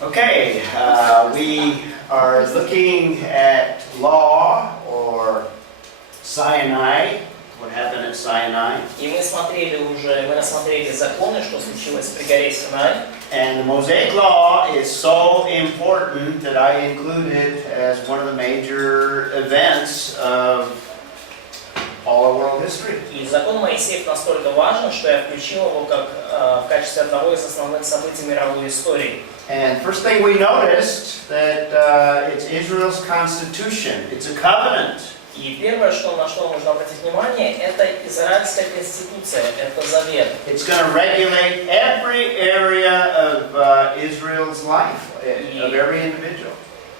Okay, we are looking at law or Sinai, what happened at Sinai. И мы рассмотрели законы, что случилось при горе Синай. And the Mosaic law is so important that I included it as one of the major events of all of world history. И закон Моисеев настолько важен, что я включил его как в качестве одного из основных событий мировой истории. And first thing we noticed that it's Israel's constitution. It's a covenant. И первое, на что нужно обратить внимание, это израильская конституция, это завет. It's going to regulate every area of Israel's life, of every individual.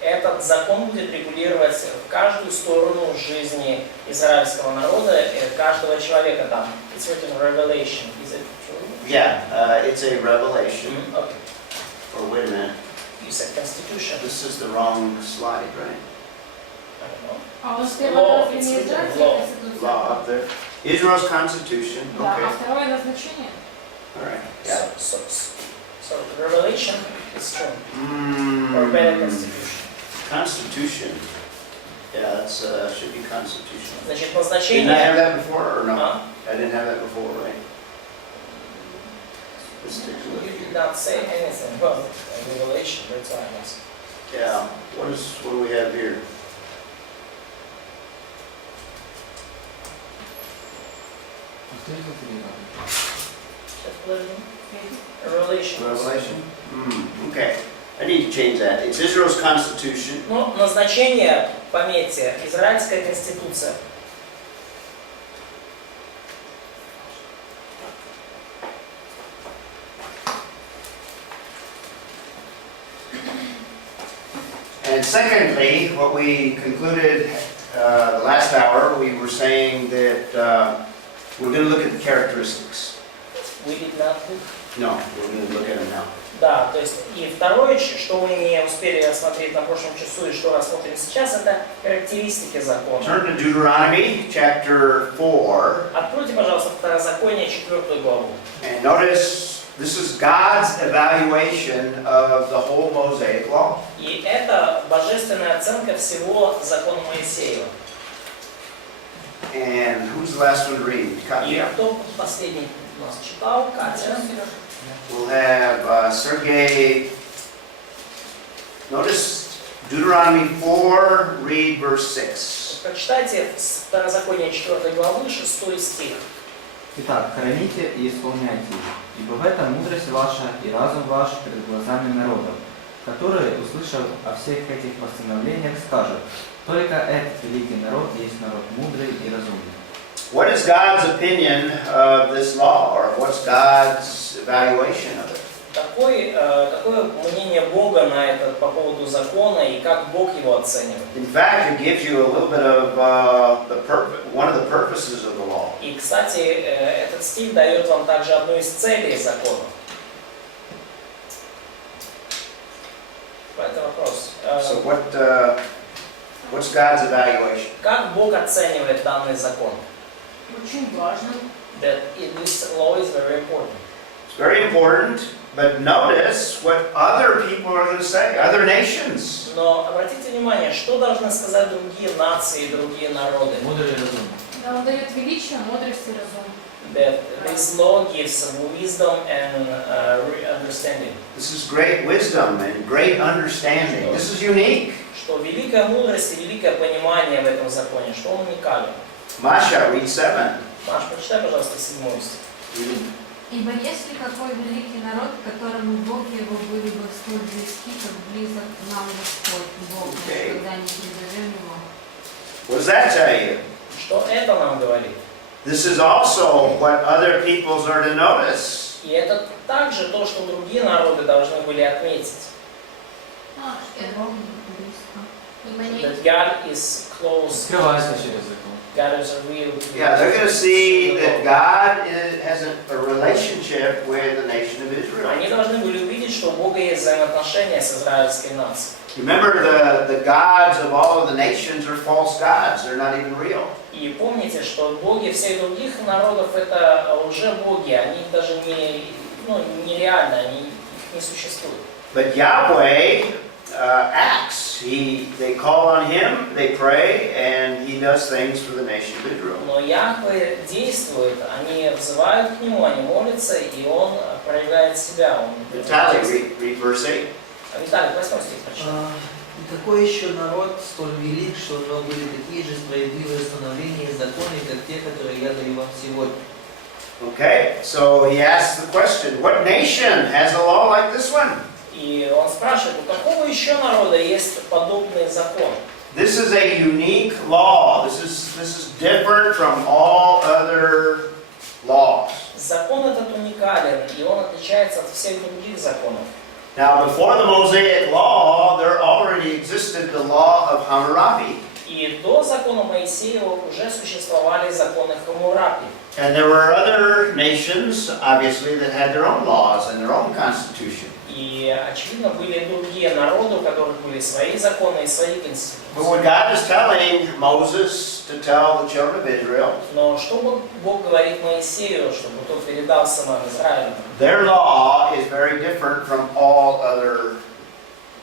Этот закон будет регулировать каждую сторону жизни израильского народа, каждого человека там. It's written revelation. Is it true? Yeah, it's a revelation. Okay. Or wait a minute. You said constitution. This is the wrong slide, right? I don't know. Law, It's written law. Law up there. Israel's constitution. Да, Okay. а второе назначение? All right. Yeah. So revelation is true. Or better constitution. Constitution. Yeah, that's should be constitution. Значит, Didn't I назначение. have that before or no? Huh? I didn't have that before, right? Let's take a look You here. did not say anything about revelation. That's why I'm asking. Yeah. What do we have here? Revelation. Revelation? Okay. I need to change that. It's Israel's constitution. Ну, назначение, пометьте, израильская конституция. And secondly, what we concluded the last hour, we were saying that we're going to look at the characteristics. We did not look. No, we're going to look at them now. Да, то есть и второе, что мы не успели рассмотреть на прошлом часу и что рассмотрим сейчас, это характеристики закона. Turn to Deuteronomy chapter 4. Откройте, пожалуйста, Второзаконие, 4 главу. And notice this is God's evaluation of the whole Mosaic law. И это божественная оценка всего закона Моисеева. And who's the last one to read? И Katya? кто последний у нас читал? Катя. We'll have Sergey. Notice Deuteronomy 4, read verse 6. Прочитайте Второзаконие 4 главы, 6 стих. Итак, храните и исполняйте их, ибо в этом мудрость ваша и разум ваш перед глазами народов, которые, услышав о всех этих постановлениях, скажут: только этот великий народ есть народ мудрый и разумный. What is God's opinion of this law, or what's God's evaluation of it? Какое мнение Бога на это по поводу закона и как Бог его оценивает? In fact, it gives you a little bit of one of the purposes of the law. И, кстати, этот стих дает вам также одну из целей закона. Это вопрос. So what's God's evaluation? Как Бог оценивает данный закон? Очень важно. That this law is very important. It's very important, but notice what other people are going to say, other nations. Но обратите внимание, что должны сказать другие нации, другие народы. Мудрый и разумный. Да, он дает величие, мудрость и разум. That this law gives wisdom and understanding. This is great wisdom and great understanding. This is unique. Что великая мудрость и великое понимание в этом законе, что он уникален. Masha, read 7. Маш, прочитай, пожалуйста, 7 стих. Ибо есть ли какой великий народ, которому Бог его были бы столь близки, как близок нам Господь, Бог, когда не призовем его? What does that tell you? Что это нам говорит? This is also what other peoples are to notice. И это также то, что другие народы должны были отметить. Бог близко. That God is close. Скрывается через закон. God is real. Yeah, they're going to see that God has a relationship with the nation of Israel. Они должны были увидеть, что у Бога есть взаимоотношения с израильской нацией. Remember, the gods of all of the nations are false gods. They're not even real. И помните, что боги всех других народов это лжебоги, они даже нереальны, они не существуют. But Yahweh acts. They call on Him, they pray, and He does things for the nation of Israel. Но Яхве действует, они взывают к Нему, они молятся, и Он проявляет себя. Он Vitaly, read verse 8. Виталий, 8 стих прочитай. И какой еще народ столь велик, что у него были такие же справедливые установления и законы, как те, которые я даю вам сегодня? Okay, so he asks the question, what nation has a law like this one? И он спрашивает, у какого еще народа есть подобный закон? This is a unique law. This is different from all other laws. Закон этот уникален, и он отличается от всех других законов. Now, before the Mosaic law, there already existed the law of Hammurabi. И до закона Моисеева уже существовали законы Хаммурапи. And there were other nations, obviously, that had their own laws and their own constitution. И, очевидно, были другие народы, у которых были свои законы и свои конституции. But what God is telling Moses to tell the children of Israel, Но что Бог говорит Моисею, чтобы тот передал сынам Израиля? their law is very different from all other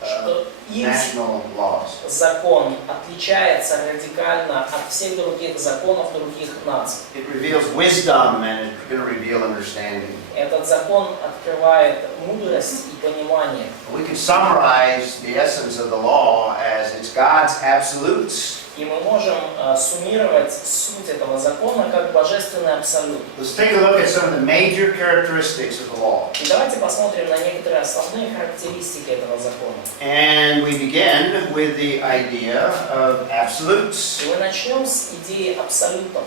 Что их national laws. закон отличается радикально от всех других законов других наций. It reveals wisdom and it's going to reveal understanding. Этот закон открывает мудрость и понимание. We could summarize the essence of the law as it's God's absolutes. И мы можем суммировать суть этого закона как божественный абсолют. Let's take a look at some of the major characteristics of the law. И давайте посмотрим на некоторые основные характеристики этого закона. And we begin with the idea of absolutes. И мы начнем с идеи абсолютов.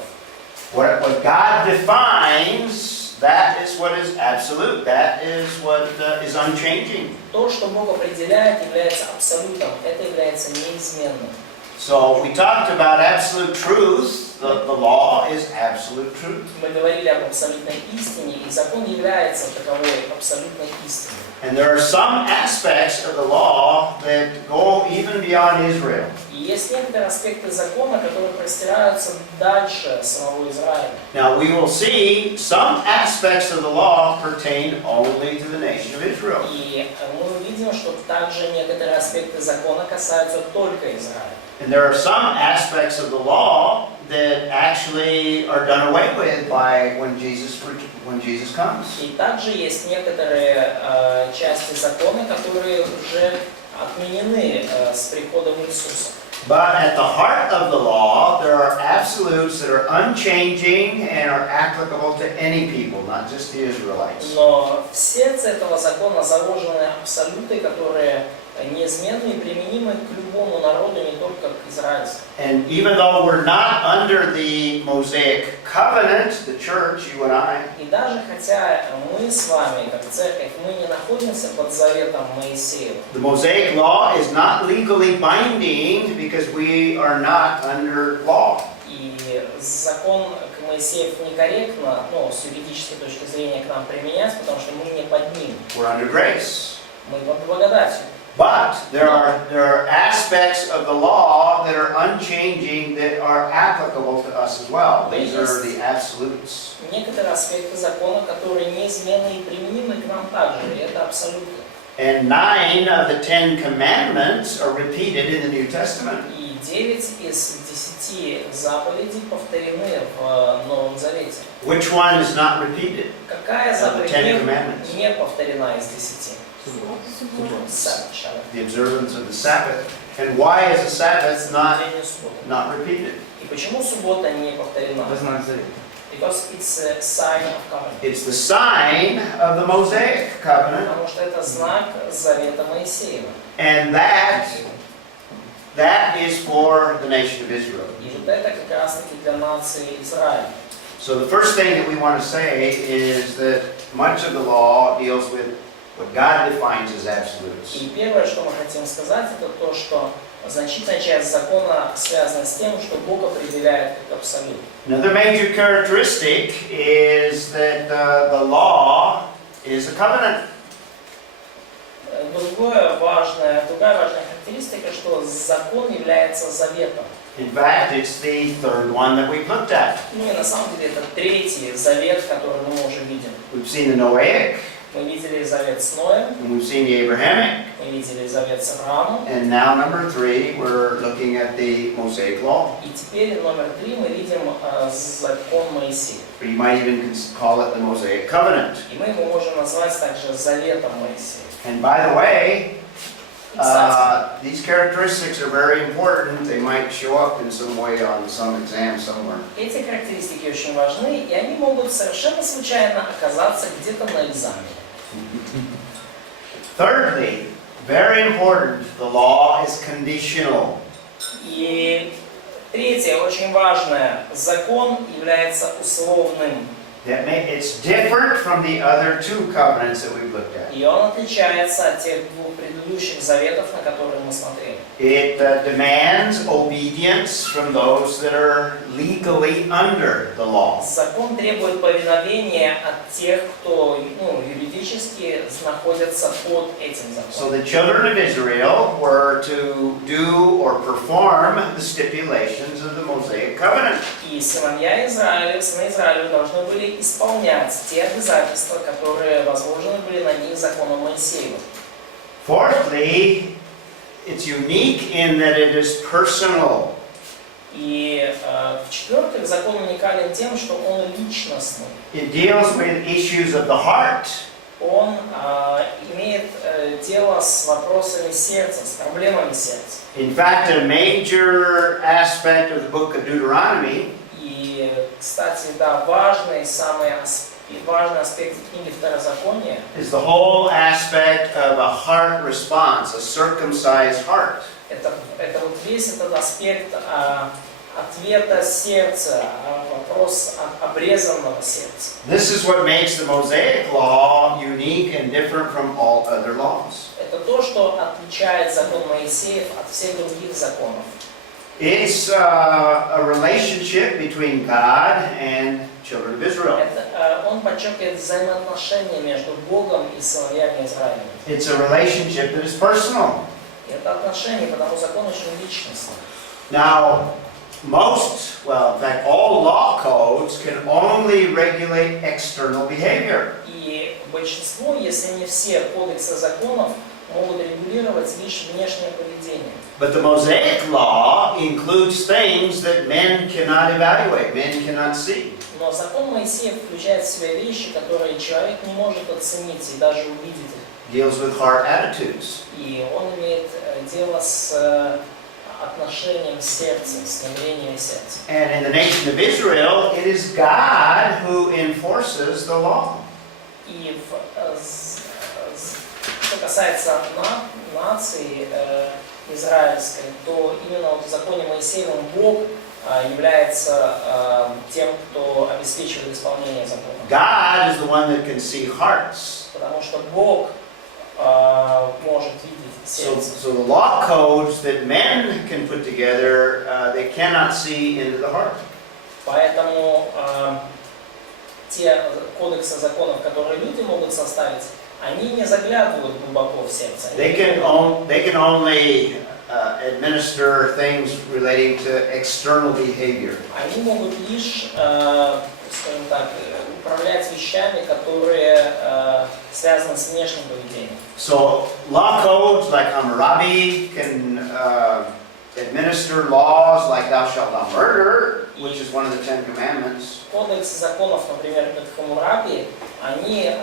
What God defines, that is what is absolute. That is what is unchanging. То, что Бог определяет, является абсолютом. Это является неизменным. So we talked about absolute truth. The law is absolute truth. Мы говорили об абсолютной истине, и закон является таковой абсолютной истиной. And there are some aspects of the law that go even beyond Israel. И есть некоторые аспекты закона, которые простираются дальше самого Израиля. Now we will see some aspects of the law pertain only to the nation of Israel. И мы увидим, что также некоторые аспекты закона касаются только Израиля. And there are some aspects of the law that actually are done away with by when Jesus comes. И также есть некоторые части закона, которые уже отменены с приходом Иисуса. But at the heart of the law, there are absolutes that are unchanging and are applicable to any people, not just the Israelites. Но в сердце этого закона заложены абсолюты, которые неизменны и применимы к любому народу, не только к израильскому. And even though we're not under the Mosaic covenant, the church, you and I, И даже хотя мы с вами, как церковь, мы не находимся под заветом Моисеева. the Mosaic law is not legally binding because we are not under law. И закон к Моисееву некорректно, с юридической точки зрения, к нам применять, потому что мы не под ним. We're under grace. Мы под благодатью. But there are aspects of the law that are unchanging that are applicable to us as well. These are the absolutes. Некоторые аспекты закона, которые неизменны и применимы к нам также, и это абсолютно. And 9 of the 10 commandments are repeated in the New Testament. И 9 из 10 заповедей повторены в Новом Завете. Which one is not repeated? Какая Of the заповедь 10 commandments. не повторена из 10? The observance of the Sabbath. And why is the Sabbath Соблюдение субботы. not repeated? И почему суббота не повторена? Это знак завета. Because it's a sign of covenant. It's the sign of the Mosaic covenant. Потому что это знак завета Моисеева. And that is for the nation of Israel. И вот это как раз таки для нации Израиля. So the first thing that we want to say is that much of the law deals with what God defines as absolutes. И первое, что мы хотим сказать, это то, что значительная часть закона связана с тем, что Бог определяет как абсолют. Another major characteristic is that the law is a covenant. Другая важная характеристика, что закон является заветом. In fact, it's the third one that we've looked at. И на самом деле это третий завет, который мы уже видим. We've seen the Noahic, Мы видели завет с Ноем, and we've seen the Abrahamic. мы видели завет с Авраамом, And now number 3, we're looking at the Mosaic Law. и теперь номер 3 мы видим закон Моисея. Or you might even call it the Mosaic Covenant. И мы его можем назвать также заветом Моисея. And by the way, И, кстати, these characteristics are very important. They might show up in some way on some exam somewhere. эти характеристики очень важны, и они могут совершенно случайно оказаться где-то на экзамене. Thirdly, very important, the law is conditional. И третье, очень важное, закон является условным. It's different from the other 2 covenants that we've looked at. И он отличается от тех двух предыдущих заветов, на которые мы смотрели. It demands obedience from those that are legally under the law. Закон требует повиновения от тех, кто юридически находится под этим So законом. the children of Israel were to do or perform the stipulations of the Mosaic covenant. И сыны Израиля должны были исполнять те обязательства, которые возложены были на них законом Моисеева. Fourthly, it's unique in that it is personal. И в-четвертых, закон уникален тем, что он личностный. It deals with issues of the heart. Он имеет дело с вопросами сердца, с проблемами сердца. In fact, a major aspect of the book of Deuteronomy И, кстати, да, важный аспект книги Второзакония is the whole aspect of a heart response, a circumcised heart. это вот весь этот аспект ответа сердца, вопрос обрезанного сердца. This is what makes the Mosaic law unique and different from all other laws. Это то, что отличает закон Моисеев от всех других законов. It's a relationship between God and children of Israel. Он подчеркивает взаимоотношения между Богом и сыновьями Израиля. It's a relationship that is personal. И это отношение, потому закон очень личностный. Now, in fact, all law codes can only regulate external behavior. И большинство, если не все кодексы законов, могут регулировать лишь внешнее поведение. But the Mosaic law includes things that men cannot evaluate, men cannot see. Но закон Моисея включает в себя вещи, которые человек не может оценить и даже увидеть их. Deals with heart attitudes. И он имеет дело с отношением сердца, с намерением сердца. And in the nation of Israel, it is God who enforces the law. И что касается нации израильской, то именно в законе Моисеевом Бог является тем, кто обеспечивает исполнение закона. God is the one that can see hearts. Потому что Бог может видеть сердце. So the law codes that men can put together, they cannot see into the heart. Поэтому те кодексы законов, которые люди могут составить, они не заглядывают глубоко в сердце. They can only administer things relating to external behavior. Они могут лишь, скажем так, управлять вещами, которые связаны с внешним поведением. So law codes like Hammurabi can administer laws like thou shalt not murder, which is one of the 10 commandments. Кодекс законов, например, как Хаммурапи, они,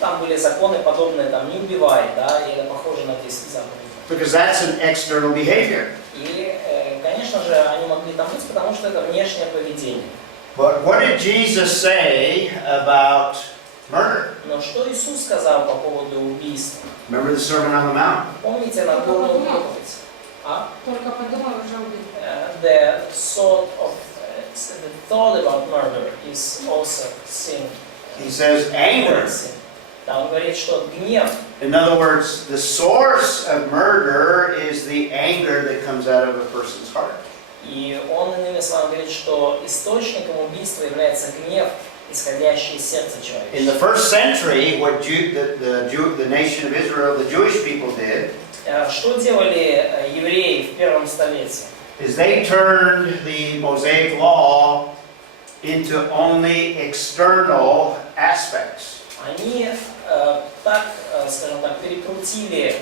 там были законы подобные, там, не убивай, да, и это похоже на 10 заповедей. Because that's an external behavior. И, конечно же, они могли там быть, потому что это внешнее поведение. But what did Jesus say about murder? Но что Иисус сказал по поводу убийства? Remember the Sermon on the Mount? Помните Нагорную проповедь? Только подумай, уже убил. The thought about murder is also sin. He says anger. Да, он говорит, что гнев. In other words, the source of murder is the anger that comes out of a person's heart. И он, иными словами, говорит, что источником убийства является гнев, исходящий из сердца человека. In the first century, what the nation of Israel, the Jewish people did, Что делали евреи в первом столетии? is they turned the Mosaic law into only external aspects. Они так, скажем так, перекрутили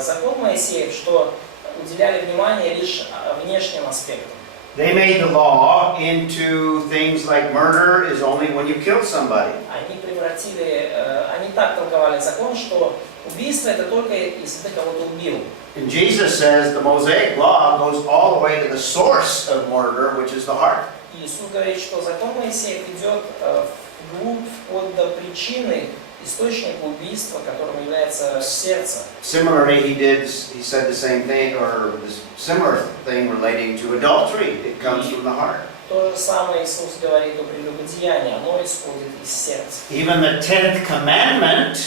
закон Моисеев, что уделяли внимание лишь внешним аспектам. They made the law into things like murder is only when you kill somebody. Они превратили, они так толковали закон, что убийство это только если ты кого-то убил. And Jesus says the Mosaic law goes all the way to the source of murder, which is the heart. Иисус говорит, что закон Моисеев идет вглубь, вплоть до причины, источника убийства, которым является сердце. Similarly, he said the same thing, or this similar thing relating to adultery. It comes from the heart. То же самое Иисус говорит о прелюбодеянии, оно исходит из сердца. Even the 10th commandment,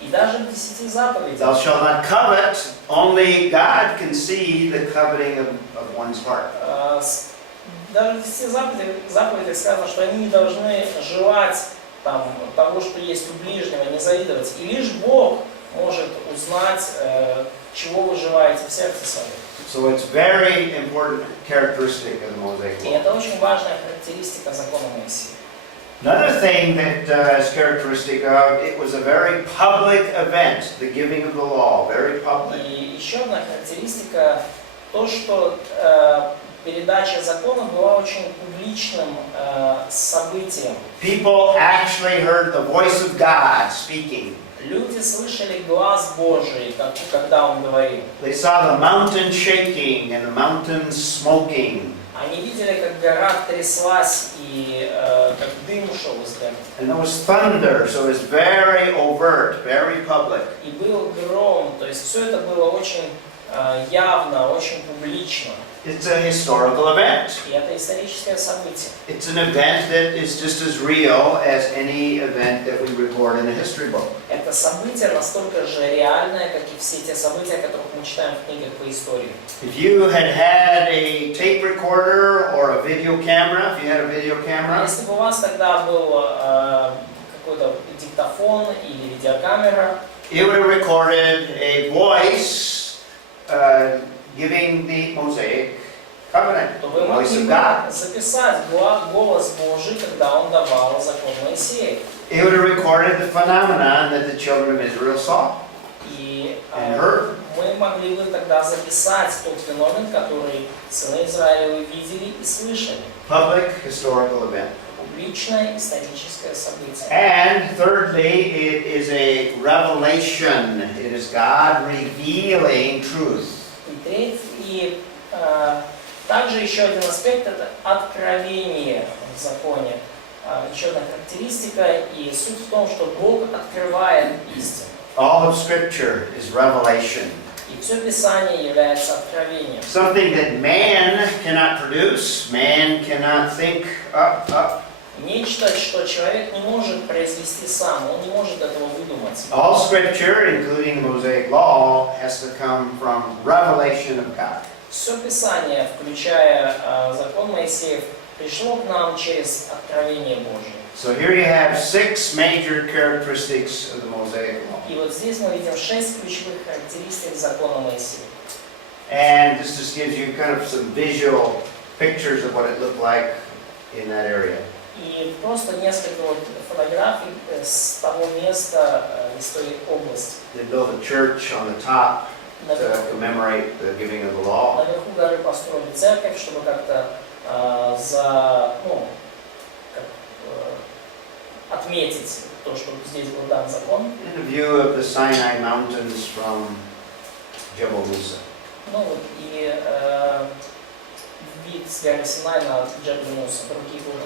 И даже в 10 заповедях, thou shalt not covet, only God can see the coveting of one's heart. даже в 10 заповедях сказано, что они не должны желать того, что есть у ближнего, не завидовать. И лишь Бог может узнать, чего вы желаете в сердце своем. So it's very important characteristic of the Mosaic И law. это очень важная характеристика закона Моисея. Another thing that is characteristic of it was a very public event, the giving of the law, very public. И еще одна характеристика, то, что передача закона была очень публичным событием. People actually heard the voice of God speaking. Люди слышали глас Божий, когда Он говорил. They saw the mountain shaking and the mountain smoking. Они видели, как гора тряслась и как дым шел из горы. And there was thunder, so it was very overt, very public. И был гром, то есть все это было очень явно, очень публично. It's a historical event. И это историческое событие. It's an event that is just as real as any event that we record in a history book. Это событие настолько же реальное, как и все те события, которых мы читаем в книгах по истории. If you had had a tape recorder or a video camera, if you had a video camera, Если бы у вас тогда был какой-то диктофон или видеокамера, it would have recorded a voice giving the Mosaic covenant, то the вы voice могли of бы God. записать голос Божий, когда Он давал закон Моисея. It would have recorded the phenomenon that the children of Israel saw И and heard. мы могли бы тогда записать тот феномен, который сыны Израиля видели и слышали. Public historical event. Публичное историческое событие. And thirdly, it is a revelation. It is God revealing truth. И также еще один аспект – это откровение в законе. Еще одна характеристика, и суть в том, что Бог открывает истину. All of Scripture is revelation. И все Писание является откровением. Something that man cannot produce, man cannot think up. Нечто, что человек не может произвести сам, он не может этого выдумать. All Scripture, including the Mosaic Law, has to come from revelation of God. Все Писание, включая закон Моисеев, пришло к нам через откровение Божие. So here you have 6 major characteristics of the Mosaic Law. И вот здесь мы видим 6 ключевых характеристик закона Моисея. And this just gives you kind of some visual pictures of what it looked like in that area. И просто несколько фотографий с того места из той области. They built a church on the top to Наверху commemorate the giving of the law. горы построили церковь, чтобы как-то отметить то, что здесь был дан закон. And a view of the Sinai Mountains from Jebel Musa. Ну вот и вид с горы Синай на Джебель Муса, другие горы.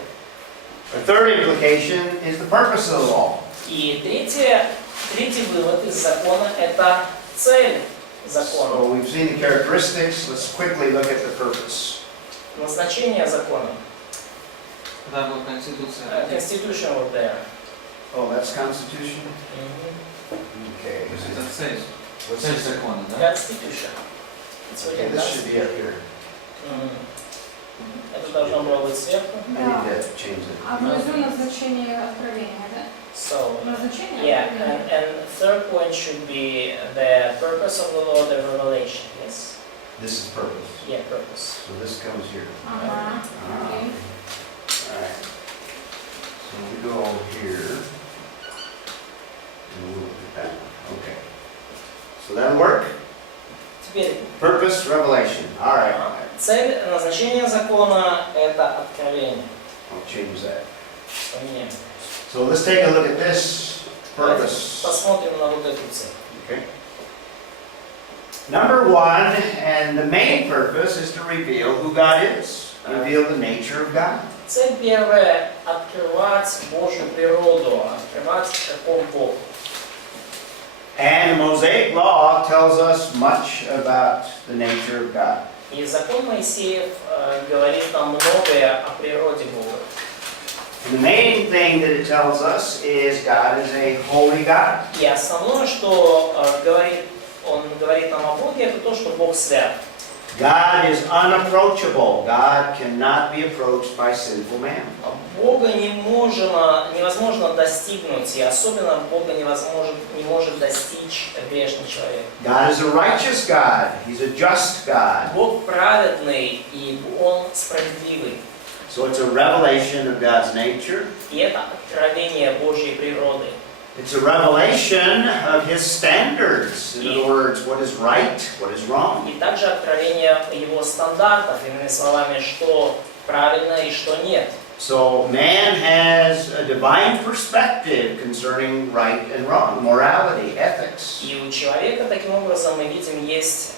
The third implication is the purpose of the law. И третий вывод из закона – это цель закона. So we've seen the characteristics. Let's quickly look at the purpose. Назначение закона. Когда была Конституция. Constitution вот there. Oh, that's Constitution? Мгм. Okay. Это цель. What's Цель this? закона, да? Constitution. Okay, this should be up here. Это должно было быть сверху. I need to change it. А внизу назначение откровения, да? So, Назначение yeah, откровения. and third point should be the purpose of the law, the revelation. Yes? This is purpose. Yeah, purpose. So this comes here. Ага, окей. Alright. So we go here. And So that'll work? Теперь Purpose, revelation. All right. цель, назначение закона – это откровение. I'll change that. Поменяем. So let's take a look at this Давайте purpose. посмотрим на вот эту цель. Okay. Number one, and the main purpose is to reveal who God is. Reveal the nature of God. Цель первая – открывать Божью природу, открывать, каков Бог. And the Mosaic Law tells us much about the nature of God. И закон Моисеев говорит нам многое о природе Бога. And the main thing that it tells us is God is a holy God. И основное, что он говорит нам о Боге, это то, что Бог свят. God is unapproachable. God cannot be approached by sinful man. Бога невозможно достигнуть, и особенно Бога не может достичь грешный человек. God is a righteous God. He's a just God. Бог праведный, и Он справедливый. So it's a revelation of God's nature. И это откровение Божьей природы. It's a revelation of His standards. In other words, what is right, what is wrong. И также откровение Его стандартов, иными словами, что правильно и что нет. So man has a divine perspective concerning right and wrong, morality, ethics. И у человека, таким образом, мы видим, есть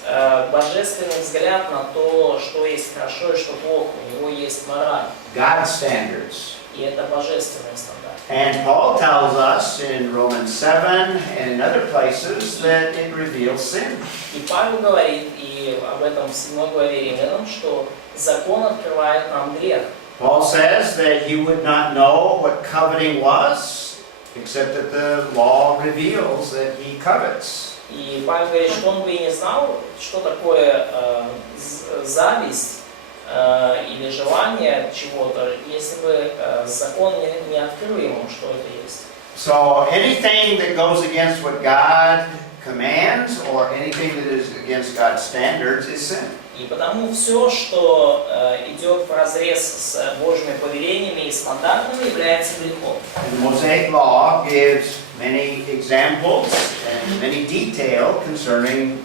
божественный взгляд на то, что есть хорошо и что плохо. У него есть мораль. God's standards. И это божественный стандарт. And Paul tells us in Romans 7 and in other places that it reveals sin. И Павел говорит, и об этом в 7 главе Римлянам, что закон открывает нам грех. Paul says that he would not know what coveting was, except that the law reveals that he covets. И Павел говорит, что он бы и не знал, что такое зависть или желание чего-то, если бы закон не открыл ему, что это есть. So anything that goes against what God commands or anything that is against God's standards is sin. И потому все, что идет вразрез с Божьими повелениями и стандартами, является грехом. And the Mosaic Law gives many examples and many detail concerning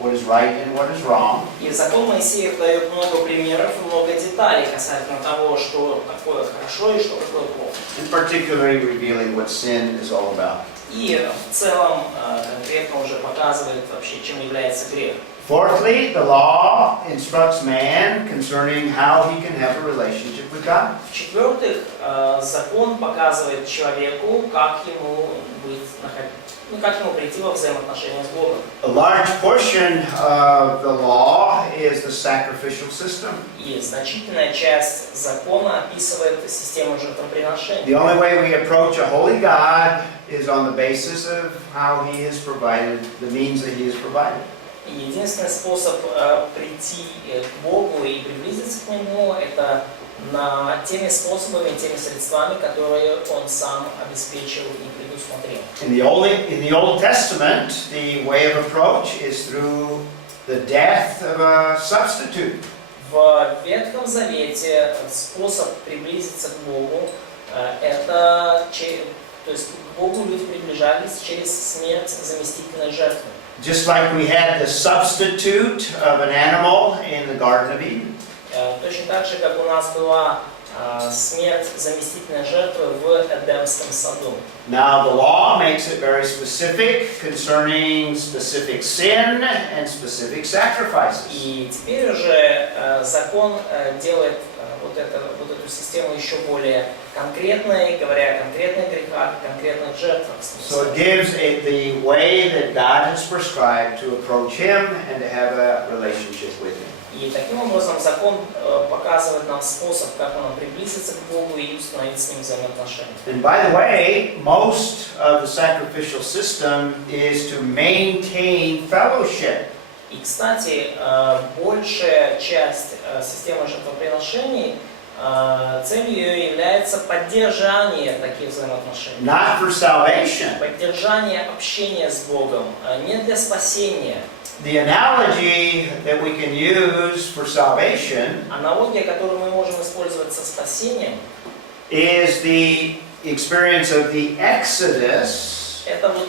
what is right and what is wrong. И закон Моисеев дает много примеров и много деталей касательно того, что такое хорошо и что такое плохо. In particular, revealing what sin is all about. И в целом конкретно уже показывает вообще, чем является грех. Fourthly, the law instructs man concerning how he can have a relationship with God. В-четвертых, закон показывает человеку, как ему прийти во взаимоотношения с Богом. A large portion of the law is the sacrificial system. И значительная часть закона описывает систему жертвоприношений. The only way we approach a holy God is on the basis of how He has provided, the means that He has provided. Единственный способ прийти к Богу и приблизиться к Нему – это теми способами, теми средствами, которые Он сам обеспечил и предусмотрел. In the Old Testament, the way of approach is through the death of a substitute. В Ветхом Завете способ приблизиться к Богу это, то есть к Богу люди приближались через смерть заместительной жертвы. Just like we had the substitute of an animal in the Garden of Eden. Точно так же, как у нас была смерть заместительной жертвы в Эдемском саду. Now the law makes it very specific concerning specific sin and specific sacrifices. И теперь уже закон делает вот эту систему еще более конкретной, говоря о конкретных грехах, конкретных жертвах. So it gives the way that God has prescribed to approach Him and to have a relationship with Him. И таким образом закон показывает нам способ, как нам приблизиться к Богу и установить с Ним взаимоотношения. And by the way, most of the sacrificial system is to maintain fellowship. И, кстати, большая часть системы жертвоприношений, целью ее является поддержание таких взаимоотношений. Not for salvation. Поддержание общения с Богом, не для спасения. The analogy that we can use for salvation Аналогия, которую мы можем использовать со спасением, is the experience of the Exodus это вот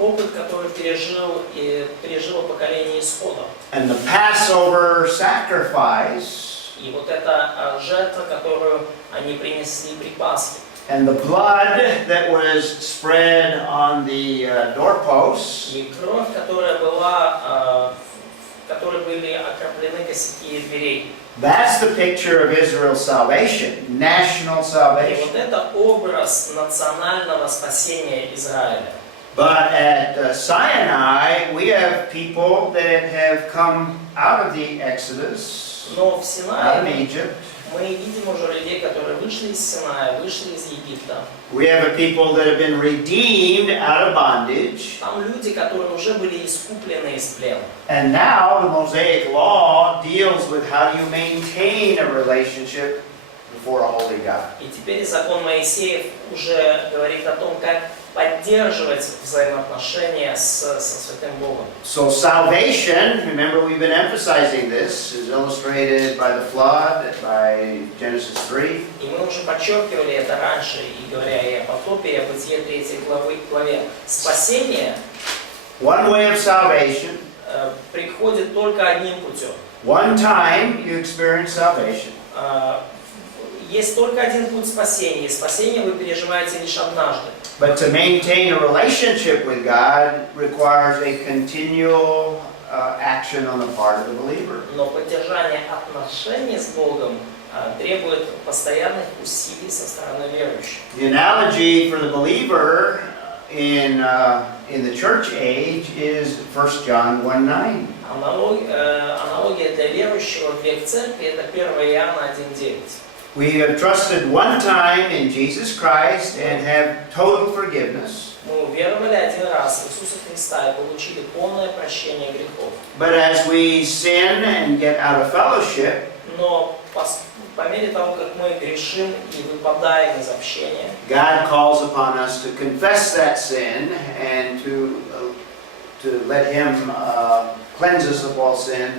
опыт, который пережило поколение исхода. And the Passover sacrifice И вот эта жертва, которую они принесли при Пасхе. and the blood that was spread on the doorposts И кровь, которой были окроплены косяки дверей. that's the picture of Israel's salvation, national И salvation. вот это образ национального спасения Израиля. But at Sinai, we have people that have come out of the Exodus, Но в out of Синае Egypt. мы видим уже людей, которые вышли из Синая, вышли из Египта. We have a people that have been redeemed out of bondage. Там люди, которые уже были искуплены из плена. And now the Mosaic Law deals with how do you maintain a relationship before a holy God. И теперь закон Моисеев уже говорит о том, как поддерживать взаимоотношения со Святым Богом. So salvation, remember we've been emphasizing this, is illustrated by the flood, by Genesis 3. И мы уже подчеркивали это раньше, и говоря и о потопе, и о Бытие 3 главе. Спасение One way of salvation, приходит только одним путем. one time you experience salvation. Есть только один путь спасения, и спасение вы переживаете лишь однажды. But to maintain a relationship with God requires a continual action on the part of the believer. Но поддержание отношений с Богом требует постоянных усилий со стороны верующих. The analogy for the believer in the church age is 1 John 1:9. Аналогия для верующего в век церкви – это 1 Иоанна 1:9. We have trusted one time in Jesus Christ and have total forgiveness. Мы уверовали один раз в Иисуса Христа и получили полное прощение грехов. But as we sin and get out of fellowship, Но по мере того, как мы грешим и выпадаем из общения, God calls upon us to confess that sin and to let Him cleanse us of all sin.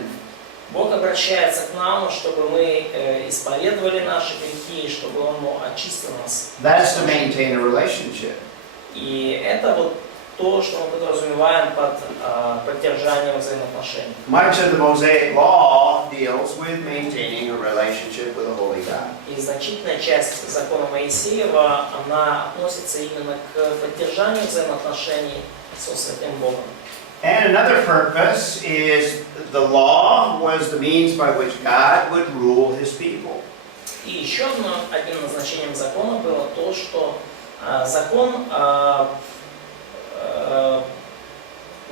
Бог обращается к нам, чтобы мы исповедовали наши грехи, чтобы Он очистил нас. That's to maintain a relationship. И это вот то, что мы подразумеваем под поддержанием взаимоотношений. Much of the Mosaic Law deals with maintaining a relationship with a holy God. И значительная часть закона Моисеева, она относится именно к поддержанию взаимоотношений со Святым Богом. And another purpose is the law was the means by which God would rule His people. И еще одним назначением закона было то, что закон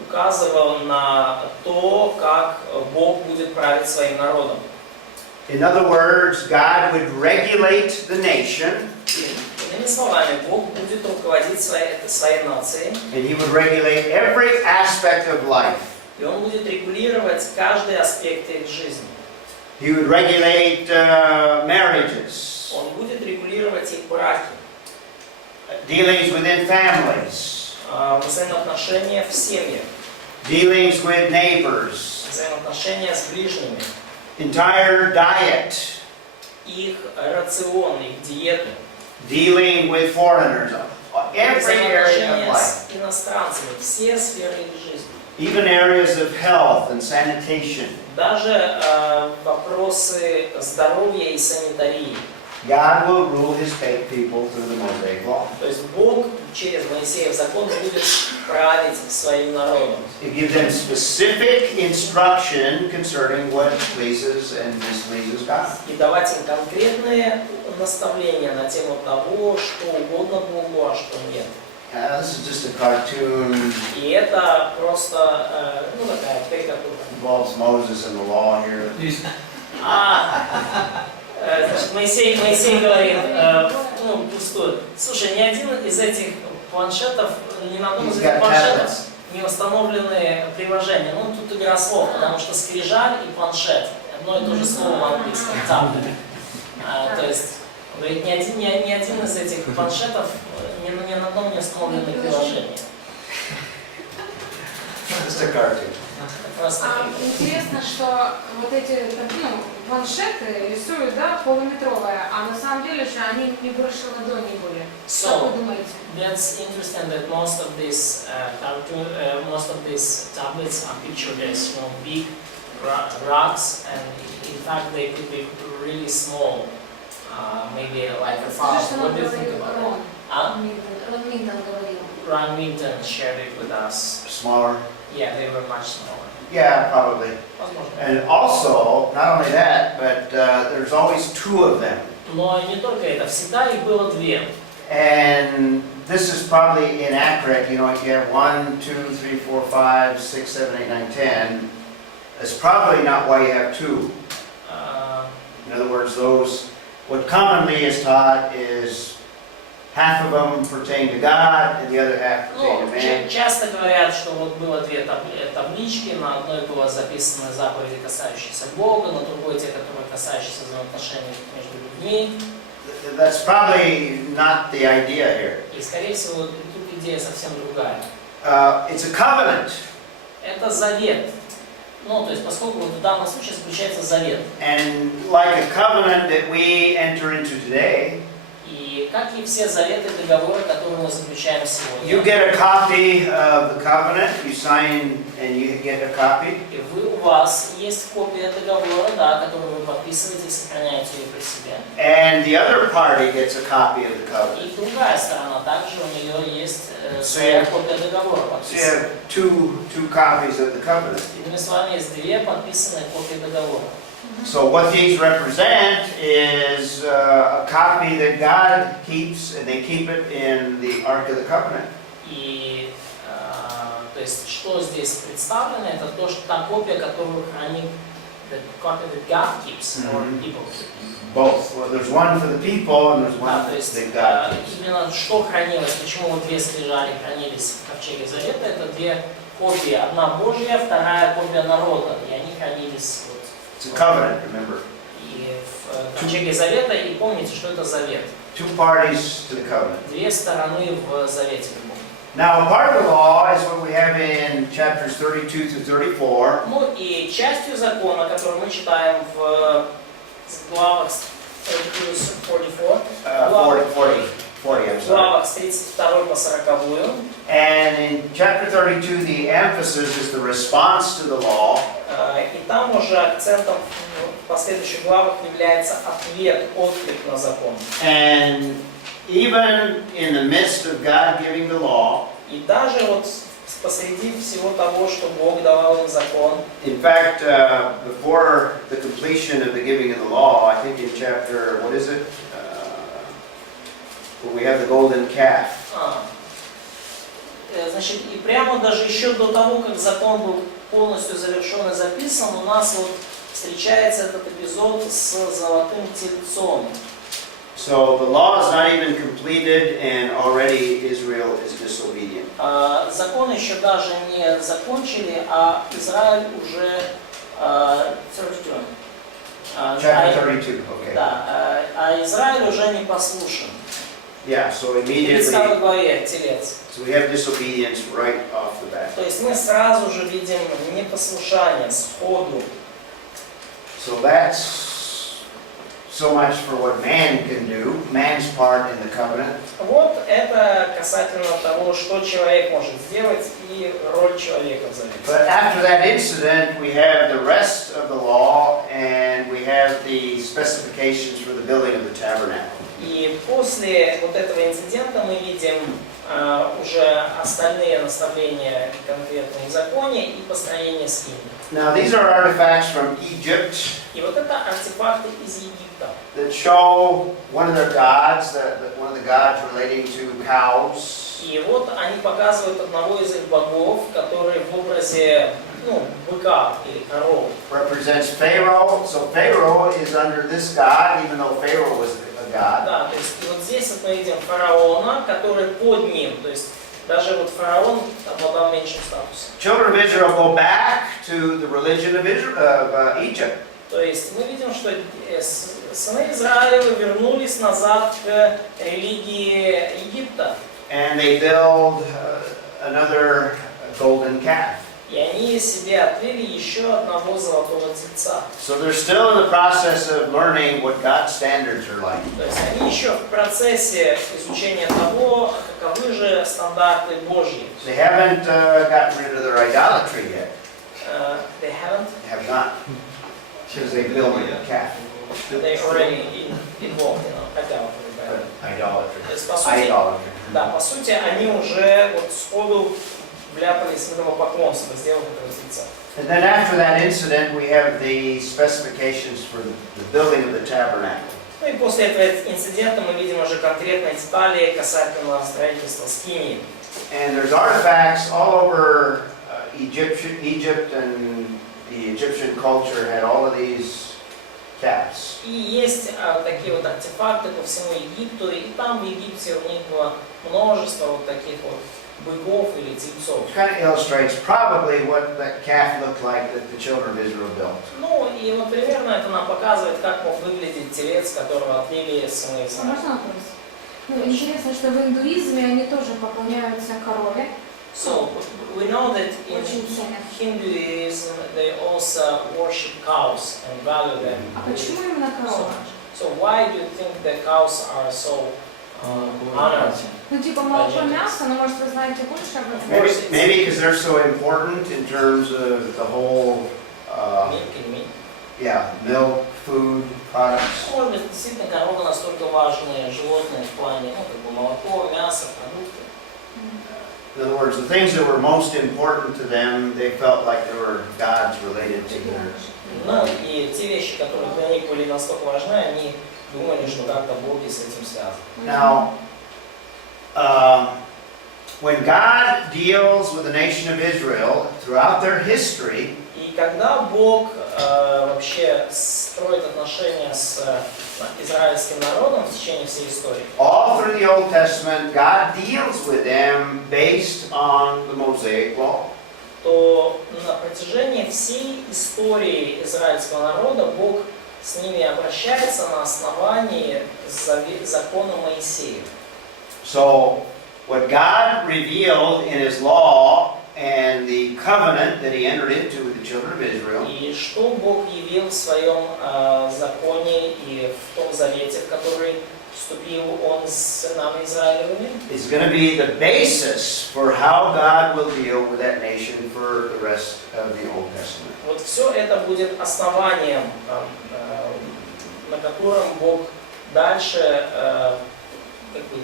указывал на то, как Бог будет править своим народом. In other words, God would regulate the nation. Иными словами, Бог будет руководить своей нацией. And He would regulate every aspect of life. И Он будет регулировать каждый аспект их жизни. He would regulate marriages, Он будет регулировать их браки, dealings within families, взаимоотношения в семьях, dealings with neighbors, взаимоотношения с ближними, entire diet, их рацион, их диету, dealing with foreigners, every area of взаимоотношения life, с иностранцами, все сферы их жизни. even areas of health and sanitation. Даже вопросы здоровья и санитарии. God will rule His people through the Mosaic Law. То есть Бог через Моисеев закон будет править своим народом. It gives them specific instruction concerning what pleases and displeases God. И давать им конкретные наставления на тему того, что угодно Богу, а что нет. This is just a cartoon. И это просто, такая карикатура. Involves Moses and the law here. Значит, Моисей говорит, пустой. Слушай, ни один из этих планшетов, ни на одном из этих планшетов не установлены приложения. Тут игра слов, потому что скрижаль и планшет одно и то же слово в английском. То есть, говорит, ни один из этих планшетов ни на одном не установлены приложения. Just a cartoon. Просто Интересно, что вот эти планшеты рисуют, да, полуметровые, а на самом деле же они не больше ладони были. Как вы думаете? That's interesting that most of these most of these tablets are pictured as big rocks, and in fact they could be really small, maybe like a Скажи, file. что What нам do you think говорил about Рон. it? Рон Минтон говорил. Ron Minton shared it with us. Smaller? Yeah, they were much smaller. Yeah, probably. Возможно. And also, not only that, but there's always two of them. Но не только это, всегда их было две. And this is probably inaccurate, you know, if you have 1, 2, 3, 4, 5, 6, 7, 8, 9, 10, that's probably not why you have two. In other words, what commonly is taught is half of them pertain to God and the other half pertain to man. Часто говорят, что вот было две таблички, на одной было записаны заповеди, касающиеся Бога, на другой те, которые касающиеся взаимоотношений между людьми. That's probably not the idea here. И, скорее всего, тут идея совсем другая. It's a covenant. Это завет. Ну, то есть, поскольку в данном случае заключается завет. And like a covenant that we enter into today, И как и все заветы и договоры, которые мы заключаем сегодня. you get a copy of the covenant, you sign and you get a copy. И у вас есть копия договора, да, которую вы подписываете и сохраняете ее при себе. And the other party gets a copy of the covenant. И другая сторона также у нее есть своя копия договора So you подписанная. have two copies of the covenant. И мы с вами есть две подписанные копии договора. So what these represent is a copy that God keeps, and they keep it in the Ark of the Covenant. И то есть, что здесь представлено, это то, что та копия, которую хранит, the copy that God keeps, or people keep. Both. Well, there's one for the people, and there's Да, one то есть that God keeps. именно что хранилось, почему вот две скрижали хранились в ковчеге Завета, это две копии, одна Божья, вторая копия народа, и они хранились вот. It's a covenant, remember. И в ковчеге Завета, и помните, что это завет. Two parties to the covenant. Две стороны в завете. Now, part of the law is what we have in chapters 32 through 34. Ну и частью закона, который мы читаем в главах 40, I'm sorry. главах с 32 по 40. And in chapter 32, the emphasis is the response to the law. И там уже акцентом в последующих главах является ответ, отклик на закон. And even in the midst of God giving the law, И даже вот посреди всего того, что Бог давал им закон, in fact, before the completion of the giving of the law, I think in chapter, what is it? Where we have the golden calf. Значит, и прямо даже еще до того, как закон был полностью завершен и записан, у нас вот встречается этот эпизод с золотым тельцом. So the law is not even completed, and already Israel is disobedient. Закон еще даже не закончили, а Израиль уже 32. Chapter 32, okay. Да, а Израиль уже не послушен. Yeah, so 32 immediately, главе телец. so we have disobedience right off the bat. То есть мы сразу же видим непослушание сходу. So that's so much for what man can do, man's part in the covenant. Вот это касательно того, что человек может сделать и роль человека в завете. But after that incident, we have the rest of the law, and we have the specifications for the building of the tabernacle. И после вот этого инцидента мы видим уже остальные наставления конкретные в законе и построение скинии. Now these are artifacts from Egypt И вот это артефакты из Египта, that show one of their gods, one of the gods relating to cows. и вот они показывают одного из их богов, который в образе быка или коровы. Represents Pharaoh. So Pharaoh is under this god, even though Pharaoh was a god. Да, то есть и вот здесь вот мы видим фараона, который под ним, то есть даже вот фараон обладал меньшим статусом. Children of Israel go back to the religion of Egypt. То есть мы видим, что сыны Израиля вернулись назад к религии Египта. And they build another golden calf. И они себе отвели еще одного золотого тельца. So they're still in the process of learning what God's standards are like. То есть они еще в процессе изучения того, каковы же стандарты Божьи. They haven't gotten rid of their idolatry yet. They haven't. They have not. Because they built a calf. They already involved in idolatry. Idolatry. То есть, по сути, Idolatry. да, по сути, они уже вот сходу вляпались в идолопоклонство, сделав этого тельца. And then after that incident, we have the specifications for the building of the tabernacle. Ну и после этого инцидента мы видим уже конкретные детали касательно строительства скинии. And there's artifacts all over Egypt, and the Egyptian culture had all of these calves. И есть такие вот артефакты по всему Египту, и там в Египте у них было множество вот таких вот быков или тельцов. Which kind of illustrates probably what that calf looked like that the children of Israel built. Ну и вот примерно это нам показывает, как мог выглядеть телец, которого отвели сыны Израиля. Можно вопрос? Ну, интересно, что в индуизме они тоже поклоняются корове. So we know that in Очень ценят. Hinduism they also worship cows and value them. А почему именно So корова? much. So why do you think that cows are so honored? Ну, типа молоко, мясо, но может вы знаете больше об этом? Maybe because they're so important in terms of the whole, Milk and meat. milk, food, products. Может быть, действительно коровы настолько важные животные в плане, ну, как бы молоко, мясо, продукты. In other words, the things that were most important to them, they felt like they were gods related to theirs. Ну, и те вещи, которые для них были настолько важны, они думали, что как-то боги с этим связаны. Now, when God deals with the nation of Israel throughout their history, И когда Бог вообще строит отношения с израильским народом в течение всей истории, all through the Old Testament, God deals with them based on the Mosaic Law. то на протяжении всей истории израильского народа Бог с ними обращается на основании закона Моисея. So, what God revealed in His law and the covenant that He entered into with the children of Israel И что Бог явил в своем законе и в том завете, в который вступил Он с сынами Израилевыми, is going to be the basis for how God will deal with that nation for the rest of the Old Testament. вот все это будет основанием, на котором Бог дальше как бы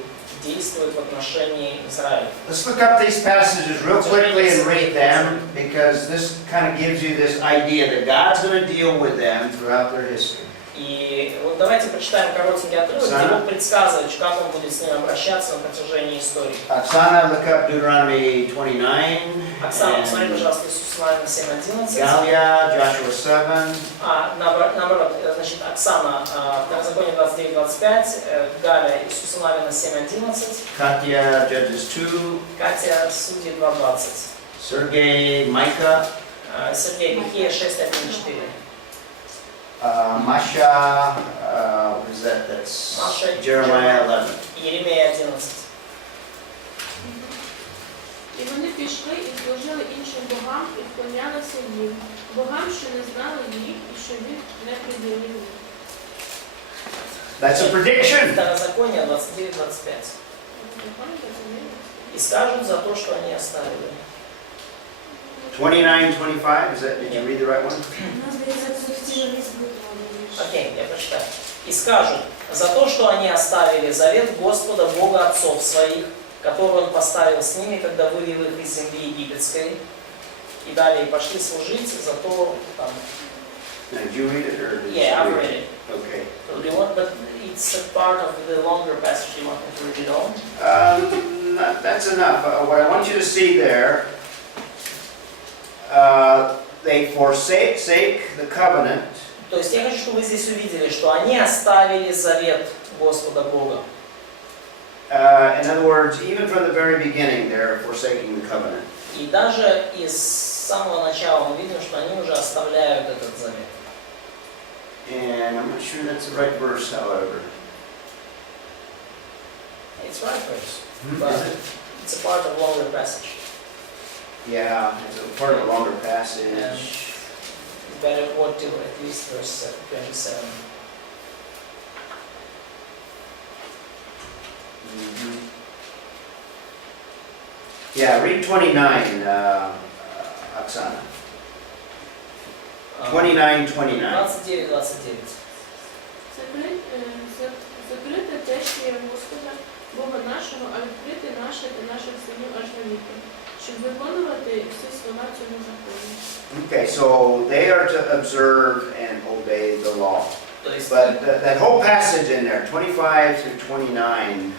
действует в отношении Израиля. Let's look up these passages real quickly and read them, because this kind of gives you this idea that God's going to deal with them throughout their history. И вот давайте почитаем коротенький отрывок, где Бог предсказывает, как Он будет с ним обращаться на протяжении истории. Oksana, look up Deuteronomy 29. Оксана, and посмотри, пожалуйста, Иисус Навина 7:11. Galia, Joshua 7. Наоборот, значит, Оксана, Второзаконие 29:25, Галя, Иисуса Навина 7:11, Katya, Judges 2. Катя, Судьи 2:20, Sergei, Micah. Сергей, Михея 6:1-4. Masha, what is that? That's Masha, Jeremiah 11. Єремія 11. І вони пішли і служили іншим богам і вклонялися їм, богам, що не знали їх і що він не приділив їм. That's a prediction. Второзаконие 29:25. И скажут за то, что они оставили. 29:25. Is that? Did you read the right one? Окей, я прочитаю. И скажут за то, что они оставили завет Господа Бога отцов своих, который Он поставил с ними, когда вывел их из земли египетской, и далее пошли служить за то, там. Now, did you read it or did Yeah, you I've read it. Okay. Do you want, but it's a part of the longer passage. You want me to read it all? That's enough. What I want you to see there, they forsake the covenant. То есть я хочу, чтобы вы здесь увидели, что они оставили завет Господа Бога. In other words, even from the very beginning, they're forsaking the covenant. И даже из самого начала мы видим, что они уже оставляют этот завет. And I'm not sure that's the right verse, however. It's right verse, Is but it? it's a part of longer passage. Yeah, it's a part of a longer passage. Better quote till at least verse 27. Mhm. Yeah, read 29, Oksana. 29:29. 29. Закрите те, що є Господа, Бога нашого, а відкрити наше та наших синів аж на віки, щоб виконувати всі слова цього закону. Okay, so they are to observe and obey the law. То есть, But that whole passage in there, 25 through 29,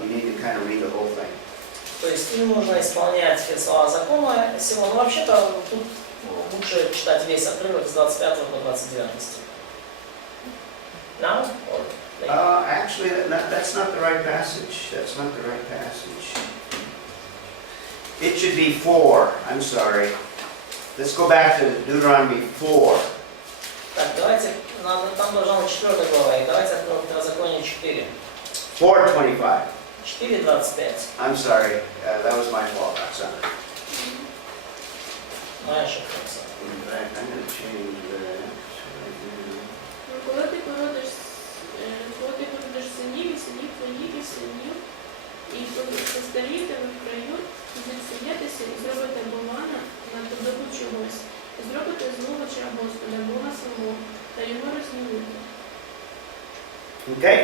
you need to kind of read the whole thing. то есть им нужно исполнять все слова закона сего. Но вообще-то тут лучше читать весь отрывок с 25 по 29 стих. Now? Or later? Actually, that's not the right passage. That's not the right passage. It should be 4. I'm sorry. Let's go back to Deuteronomy 4. Так, давайте, там должна быть 4 глава, и давайте откроем Второзаконие 4. 4:25. 4:25. I'm sorry. That was my fault, Oksana. Моя ошибка. In fact, I'm going to change that. Ну, коли ти породиш синів, і синів твоїх, і синів, і постарітиме в краю, зіцінятися і зробити бомана на подобу чогось, і зробити зловича Господа, Бога свого, та його розгнівити. Okay?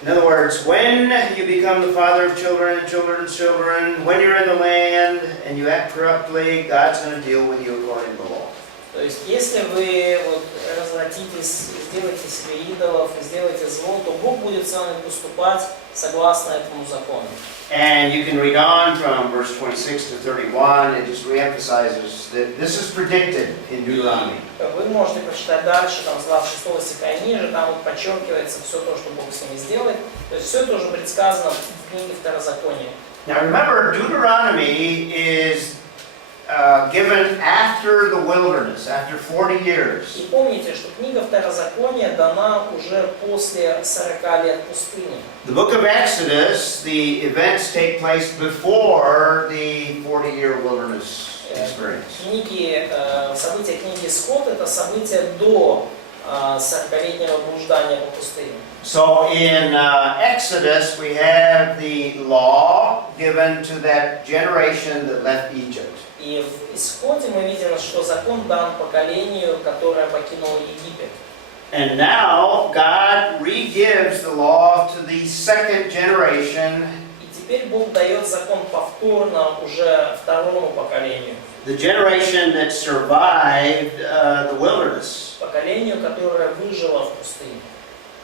In other words, when you become the father of children and children's children, when you're in the land and you act corruptly, God's going to deal with you according to the law. То есть, если вы вот развратитесь, сделаете себе идолов, сделаете зло, то Бог будет с вами поступать согласно этому закону. And you can read on from verse 26 to 31. It just reemphasizes that this is predicted in Deuteronomy. Вы можете прочитать дальше, там, с 26 стиха и ниже, там вот подчеркивается все то, что Бог с ними сделает. То есть все это уже предсказано в книге Второзакония. Now remember, Deuteronomy is given after the wilderness, after 40 years. И помните, что книга Второзакония дана уже после 40 лет пустыни. The book of Exodus, the events take place before the 40-year wilderness experience. События книги Исход — это события до 40-летнего блуждания по пустыне. So in Exodus, we have the law given to that generation that left Egypt. И в Исходе мы видим, что закон дан поколению, которое покинуло Египет. And now God re-gives the law to the second generation. И теперь Бог дает закон повторно уже второму поколению. The generation that survived the wilderness. Поколению, которое выжило в пустыне.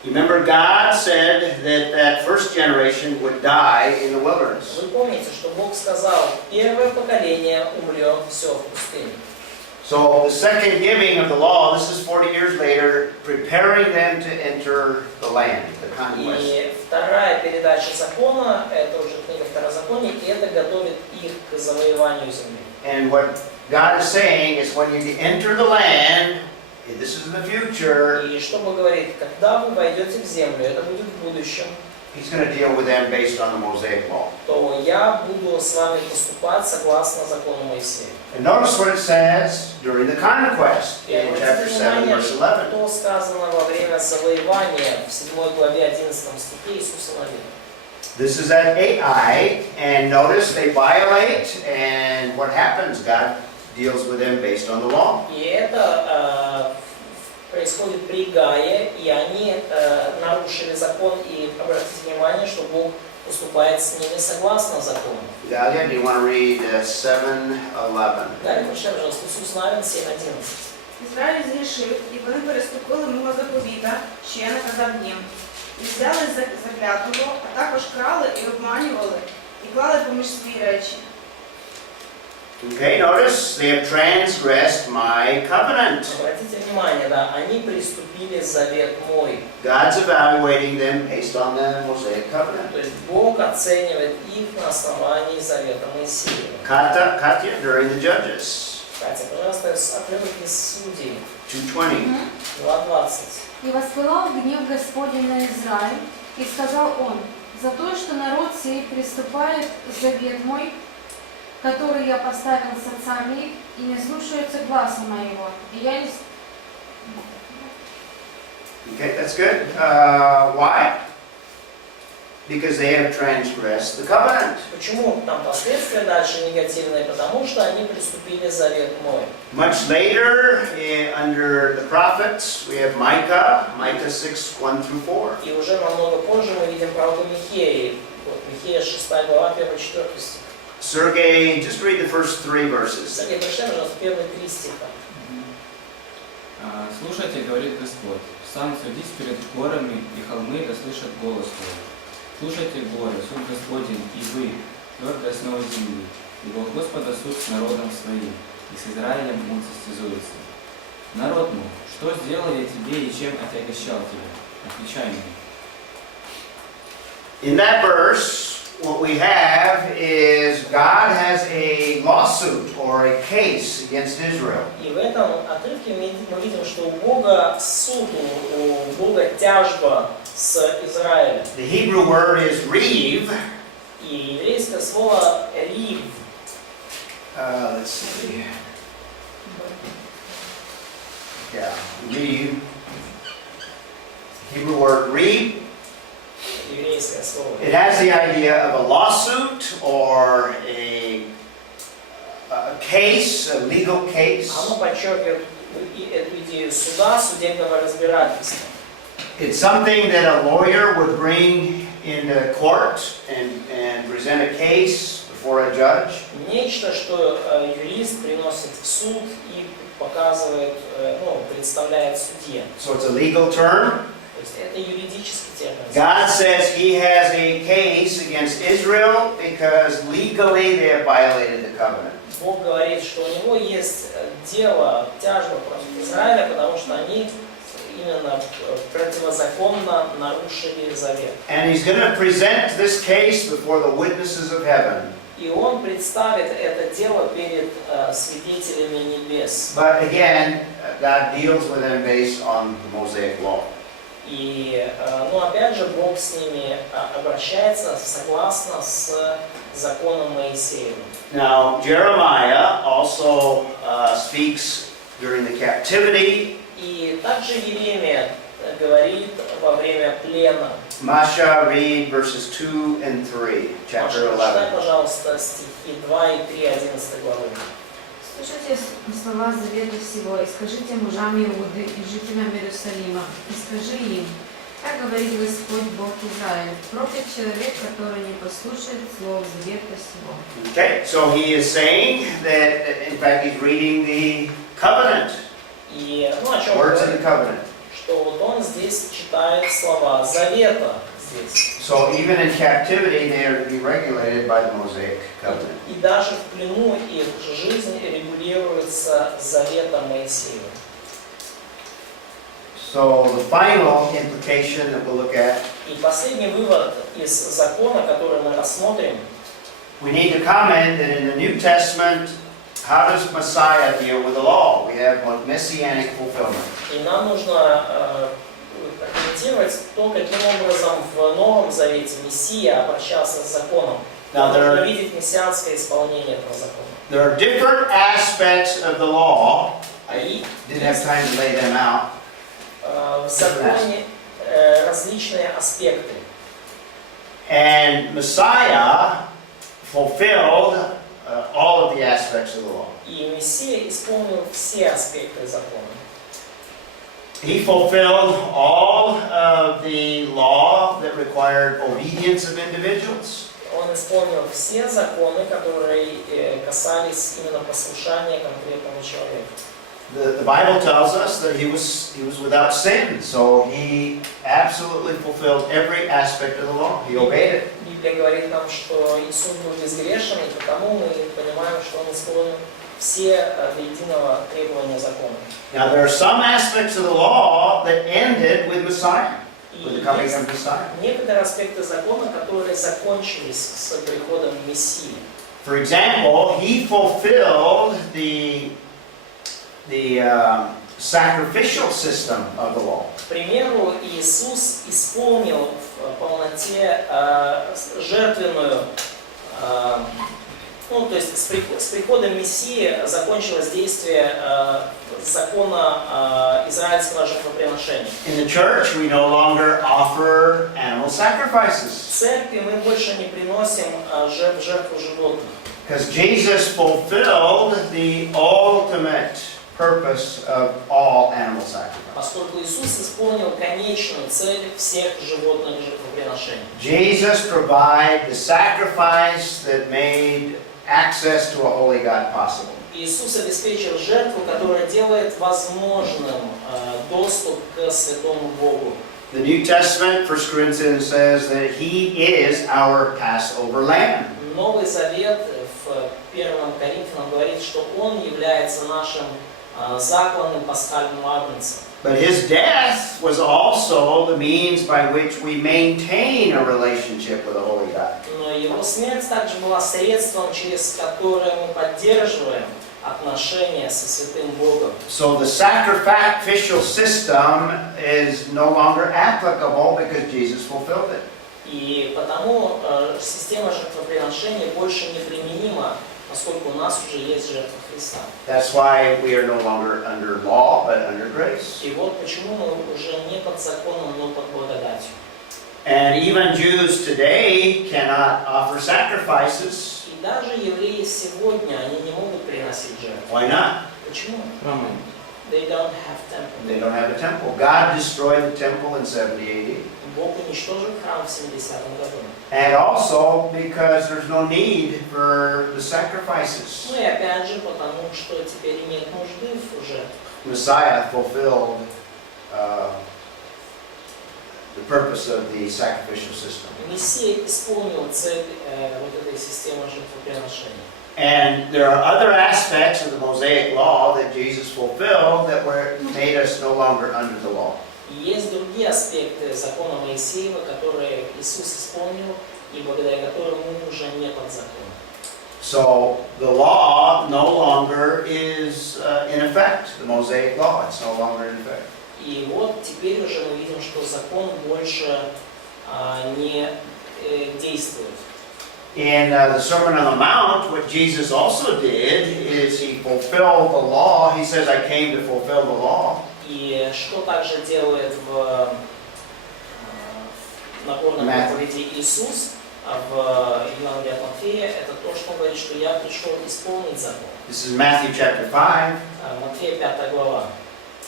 Remember, God said that first generation would die in the wilderness. Вы помните, что Бог сказал, первое поколение умрет все в пустыне. So the second giving of the law, this is 40 years later, preparing them to enter the land, the conquest. И вторая передача закона, это уже книга Второзакония, и это готовит их к завоеванию земли. And what God is saying is when you enter the land, this is in the future, И что Бог говорит, когда вы войдете в землю, это будет в будущем, He's going to deal with them based on the Mosaic law. то я буду с вами поступать согласно закону Моисея. And notice what it says during the conquest И in chapter обратите 7, внимание, verse 11. что сказано во время завоевания в 7 главе 11 стихе Иисуса Навина. This is at Ai, and notice they violate, and what happens? God deals with them based on the law. И это происходит при Гае, и они нарушили закон, и обратите внимание, что Бог поступает с ними согласно закону. Dalia, do you want to read 7:11? Далее, прочитай, пожалуйста, Иисус Навин 7:11. Ізраїль згрішив, і вони переступили мимо заповіта, що я наказав їм. І взяли заклятого, а також крали і обманювали, і клали поміж свої речі. Okay, notice they have transgressed my covenant. Обратите внимание, да, они приступили завет мой. God's evaluating them based on the Mosaic covenant. То есть Бог оценивает их на основании завета Моисея. Katya, during the Judges, Катя, пожалуйста, отрывок из Судей, 2:20. 2:20. «И воспылал гнев Господень на Израиль, и сказал он, за то, что народ сей приступает завет мой, который я поставил с отцами их, и не слушаются гласа моего. И я не... Okay, that's good. Why? Because they have transgressed the covenant. Почему там последствия дальше негативные? Потому что они приступили завет мой. Much later, under the prophets, we have Micah 6, 1 through 4. И уже намного позже мы видим пророка Михеи. Вот, Михея 6 глава, 1-4 стих. Sergey, just read the first 3 verses. Сергей, прочитай, пожалуйста, первые 3 стиха. Слушайте, говорит Господь, сам судись перед горами, и холмы да слышат голос твой. Слушайте горы, суд Господень, и вы, твердая основа земли, ибо у Господа суд с народом своим, и с Израилем он состязуется. Народ мой, что сделал я тебе и чем отягощал тебя? Отвечай мне. In that verse, what we have is God has a lawsuit or a case against Israel. И в этом отрывке мы видим, что у Бога суд, у Бога тяжба с Израилем. The Hebrew word is reeve. И еврейское слово «рив». Let's see. Yeah, reeve. Hebrew word reeve. Еврейское слово. It has the idea of a lawsuit or a case, a legal case. Оно подчеркивает эту идею суда, судебного разбирательства. It's something that a lawyer would bring into court and present a case before a judge. Нечто, что юрист приносит в суд и показывает, представляет судье. So it's a legal term. То есть это юридический термин. God says he has a case against Israel because legally they have violated the covenant. Бог говорит, что у него есть дело, тяжба против Израиля, потому что они именно противозаконно нарушили завет. And he's going to present this case before the witnesses of heaven. И он представит это дело перед свидетелями небес. But again, God deals with them based on the Mosaic law. И, опять же, Бог с ними обращается согласно с законом Моисеевым. Now, Jeremiah also speaks during the captivity. И также Еремия говорит во время плена. Masha, read verses 2 and 3, chapter Маша, читай, 11. пожалуйста, стихи 2 и 3, 11 главы. Слушайте слова завета всего, и скажите мужам Иуды и жителям Иерусалима, и скажи им, так говорит Господь Бог Израиль, проклят человек, который не послушает слов завета всего. Okay, so he is saying that, in fact, he's reading the covenant, И, о чем words of говорит? the covenant. Что вот он здесь читает слова завета здесь. So even in captivity, they are to be regulated by the Mosaic covenant. И даже в плену их жизнь регулируется заветом Моисеева. So the final implication that we'll look at, И последний вывод из закона, который мы рассмотрим, we need to comment that in the New Testament, how does Messiah deal with the law? We have messianic fulfillment. и нам нужно прокомментировать то, каким образом в Новом Завете Мессия обращался с законом. Now, Нужно видеть мессианское исполнение этого закона. There are different aspects of the law. I И didn't have time to lay them out. в законе различные аспекты. And Messiah fulfilled all of the aspects of the law. И Мессия исполнил все аспекты закона. He fulfilled all of the law that required obedience of individuals. Он исполнил все законы, которые касались именно послушания конкретному человеку. The Bible tells us that he was without sin, so he absolutely fulfilled every aspect of the law. He obeyed it. Библия говорит нам, что Иисус был безгрешен, и потому мы понимаем, что Он исполнил все до единого требования закона. Now there are some aspects of the law that ended with Messiah, И with the coming есть of Messiah. некоторые аспекты закона, которые закончились с приходом Мессии. For example, he fulfilled the sacrificial system of the law. К примеру, Иисус исполнил в полноте жертвенную Ну, то есть с приходом Мессии закончилось действие закона израильского жертвоприношения. In the church, we no longer offer animal В sacrifices церкви мы больше не приносим жертву животных. because Jesus fulfilled the ultimate purpose of all animal sacrifice. Поскольку Иисус исполнил конечную цель всех животных жертвоприношений. Jesus provided the sacrifice that made access to a holy God possible. Иисус обеспечил жертву, которая делает возможным доступ к святому Богу. The New Testament, 1 Corinthians says that He is our Passover lamb. Новый Завет в 1 Коринфянам говорит, что Он является нашим закланным пасхальным агнцем. But His death was also the means by which we maintain a relationship with a holy God. Но Его смерть также была средством, через которое мы поддерживаем отношения со святым Богом. So the sacrificial system is no longer applicable because Jesus fulfilled it. И потому система жертвоприношений больше не применима, поскольку у нас уже есть жертва Христа. That's why we are no longer under law, but under grace. И вот почему мы уже не под законом, но под благодатью. And even Jews today cannot offer sacrifices. И даже евреи сегодня, они не могут приносить жертву. Why not? Почему? Храмы. They don't have temple. They don't have a temple. God destroyed the temple in 70 AD. Бог уничтожил храм в 70-м году. And also because there's no need for the sacrifices. Ну и опять же, потому что теперь нет нужды в жертвах. Messiah fulfilled the purpose of the sacrificial system. Мессия исполнил цель вот этой системы жертвоприношения. And there are other aspects of the Mosaic law that Jesus fulfilled that made us no longer under the law. И есть другие аспекты закона Моисеева, которые Иисус исполнил, и благодаря которым мы уже не под законом. So the law no longer is in effect. The Mosaic law, it's no longer in effect. И вот теперь уже мы видим, что закон больше не действует. In the Sermon on the Mount, what Jesus also did is He fulfilled the law. He says, I came to fulfill the law. И что также делает в Нагорной проповеди Иисус в Евангелии от Матфея, это то, что он говорит, что я пришел исполнить закон. This is Matthew chapter 5. Матфея 5 глава.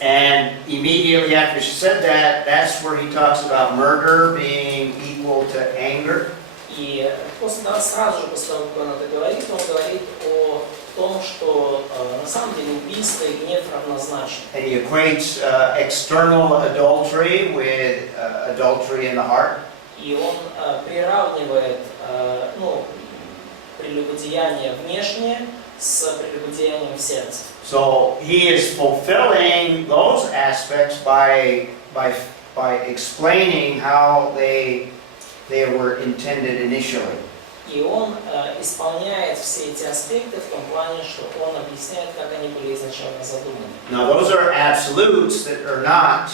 And immediately after he said that, that's where he talks about murder being equal to anger. И сразу же после того, как он это говорит, он говорит о том, что на самом деле убийство и гнев равнозначны. And he equates external adultery with adultery in the heart. И он приравнивает прелюбодеяние внешнее с прелюбодеянием в сердце. So he is fulfilling those aspects by explaining how they were intended initially. И он исполняет все эти аспекты в том плане, что он объясняет, как они были изначально задуманы. Now those are absolutes that are not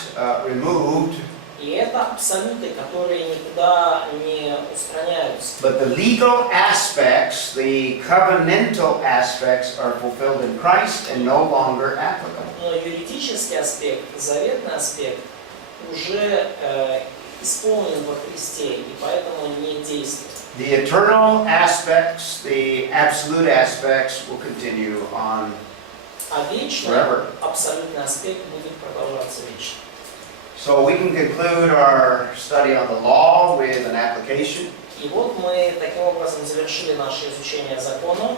removed. И это абсолюты, которые никуда не устраняются. But the legal aspects, the covenantal aspects, are fulfilled in Christ and no longer applicable. Но юридический аспект, заветный аспект уже исполнен во Христе, и поэтому не действует. The eternal aspects, the absolute aspects, will continue on А вечный, forever. абсолютный аспект будет продолжаться вечно. So we can conclude our study on the law with an application. И вот мы таким образом завершили наше изучение закона.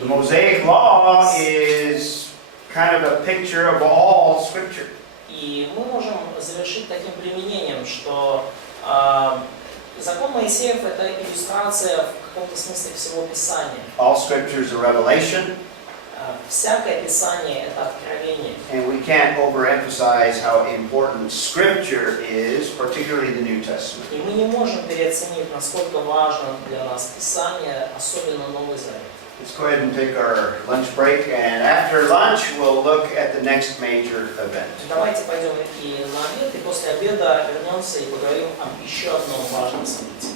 The Mosaic law is kind of a picture of all Scripture. И мы можем завершить таким применением, что закон Моисеев — это иллюстрация в каком-то смысле всего Писания. All Scripture is a revelation, Всякое Писание — это откровение. and we can't overemphasize how important Scripture is, particularly the New Testament. И мы не можем переоценить, насколько важно для нас Писание, особенно Новый Завет. Let's go ahead and take our lunch break, and after lunch we'll look at the next major event. Давайте пойдем и на обед, и после обеда вернемся и поговорим об еще одном важном событии.